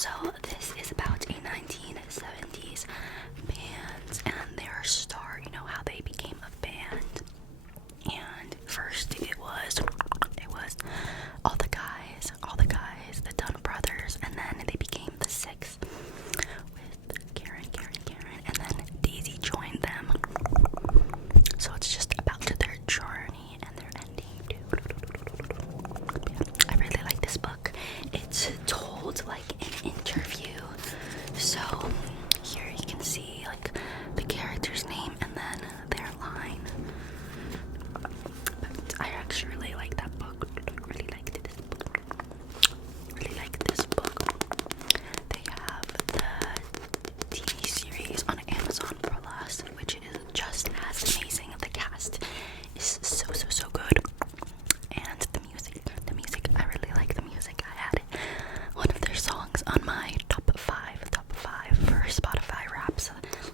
So this is about a 1970s band and their start, you know, how they became a band. And first it was all the guys, the Dunn brothers, and then they became the Six with Karen, and then Daisy joined them. So it's just about their journey and their ending too. I really like this book. It's told like an interview. So here you can see like the character's name and then their line. But I actually really like that book. Really liked this book. Really like this book. They have the TV series on Amazon Plus, which is just as amazing. The cast is so good. And the music, I really like the music. I had one of their songs on my top five for Spotify Wraps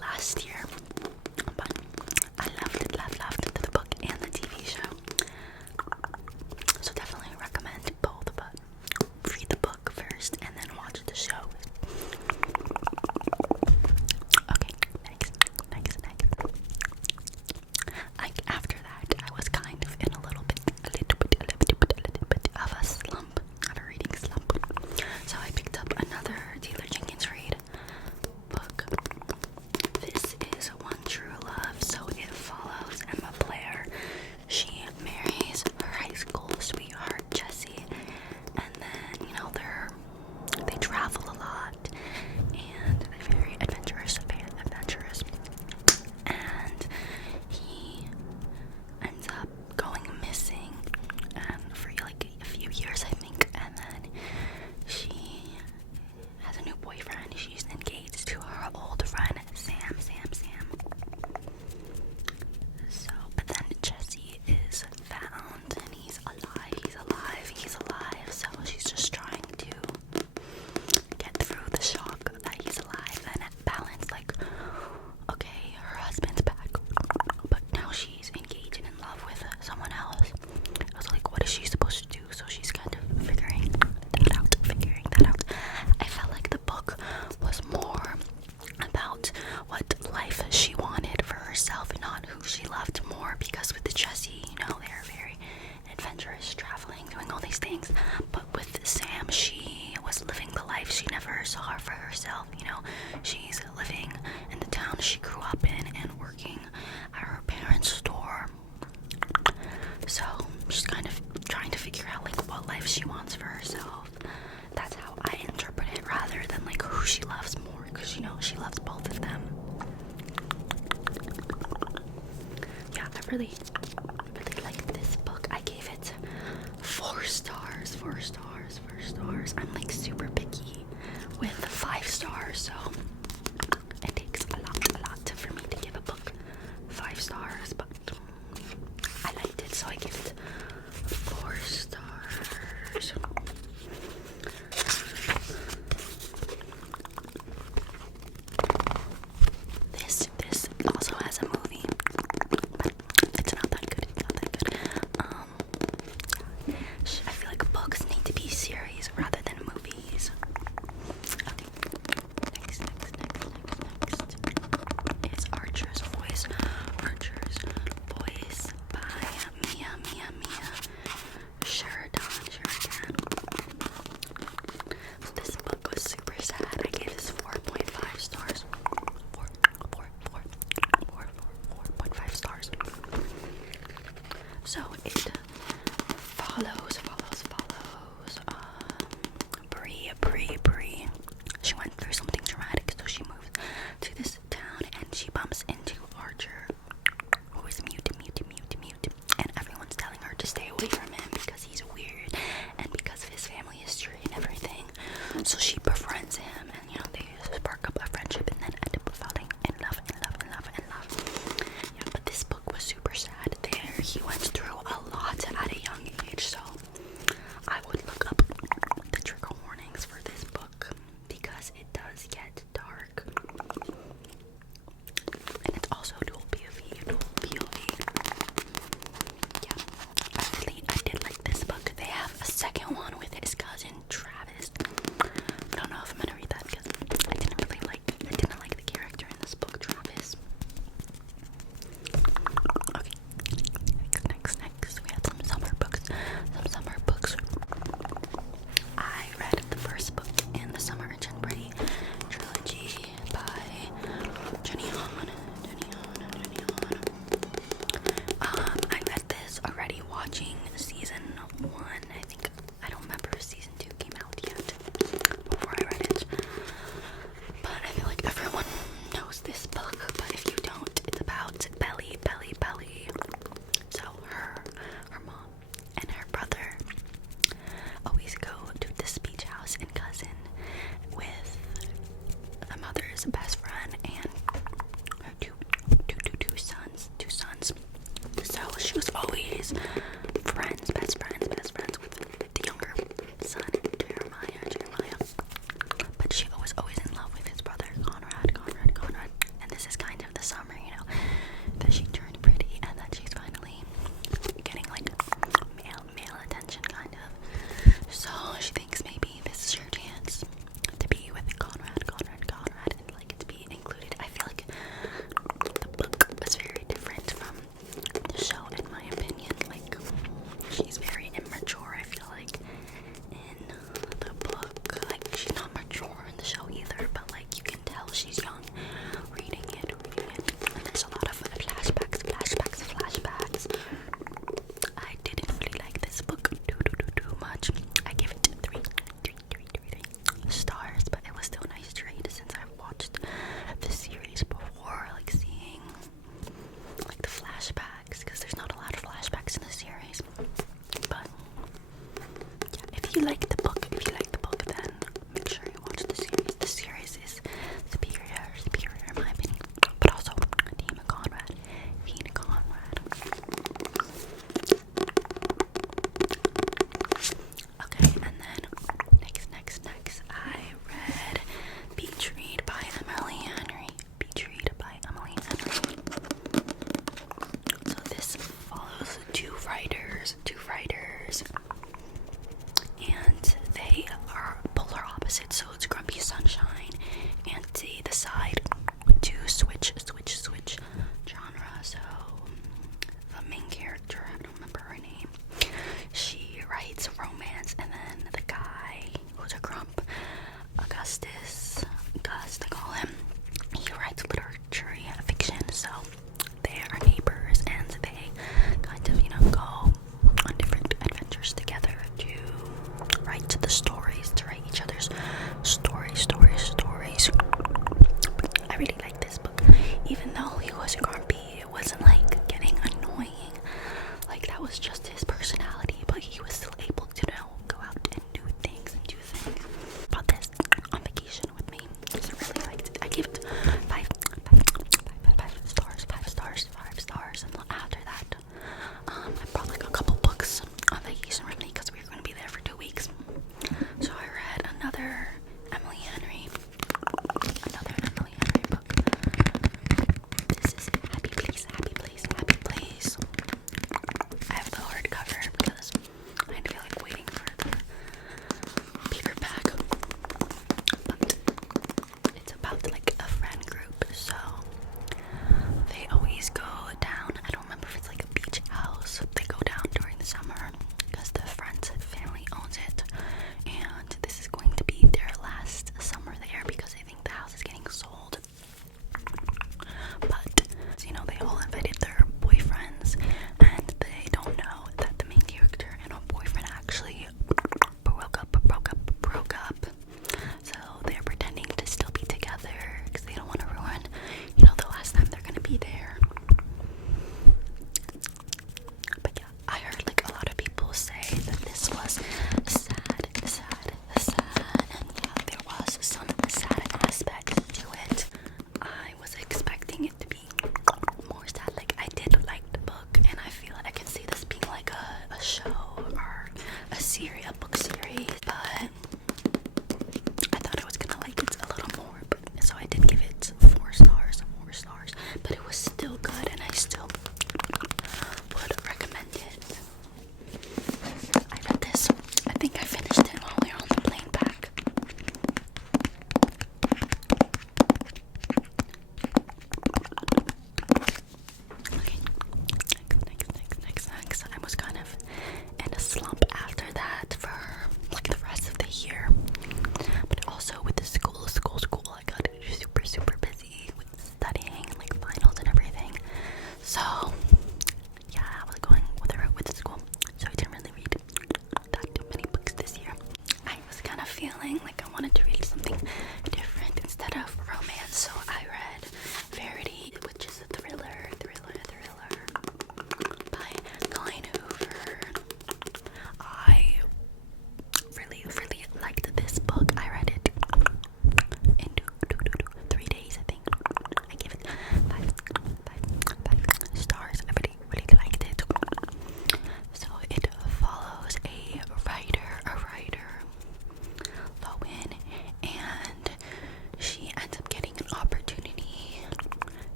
last year. But I loved the book and the TV show. So definitely recommend both, but read the book first and then watch the show. Okay, next. Like after that, I was kind of in a little bit of a slump, of a reading slump. So I picked up another Taylor Jenkins Reid book. This is One True Love. So it follows Emma Blair. She marries her high school sweetheart Jesse, and then they travel a lot, and they're very adventurous, and he ends up going missing, and for like a few years I think, and then she has a new boyfriend. She's engaged to her old friend Sam. So, but then Jesse is found and he's alive. So she's just trying to get through the shock that he's alive and balance like, okay, her husband's back, but now she's engaged and in love with someone else. I was like, what is she supposed to do? So she's kind of figuring that out. I felt like the book was more about what life she wanted for herself, not who she loved more, because with Jessie, they're very adventurous, traveling, doing all these things, but with Sam, she was living the life she never saw for herself. She's living in the town she grew up in and working at her parents' store. So she's kind of trying to figure out like what life she wants for herself. That's how I interpret it, rather than like who she loves more, because she loves both of them. Yeah, I really like this book. I gave it 4 stars. I'm like super picky with 5 stars, so it takes a lot for me to give a book 5 stars, but I liked it, so I give it 4 stars. This also has a movie, but it's not that good. I feel like books need to be series rather than movies. Okay, next. It's Archer's Voice by Mia Sheridan. This book was super sad. I gave this 4.5 stars. 4.5 stars. So it follows Bree. She went through something traumatic, so she moves to this town and she bumps into Archer, who is mute, and everyone's telling her to stay away from him because he's weird and because of his family history and everything. So she befriends him, and they spark up a friendship and then end up falling in love. Yeah, but this book was super sad. He went through a lot at a young age, so I would look up the trigger warnings for this book because it does get dark. And it's also dual POV. Yeah, I did like this book. They have a second one with his cousin Travis. opposite, so it's Grumpy Sunshine, and the side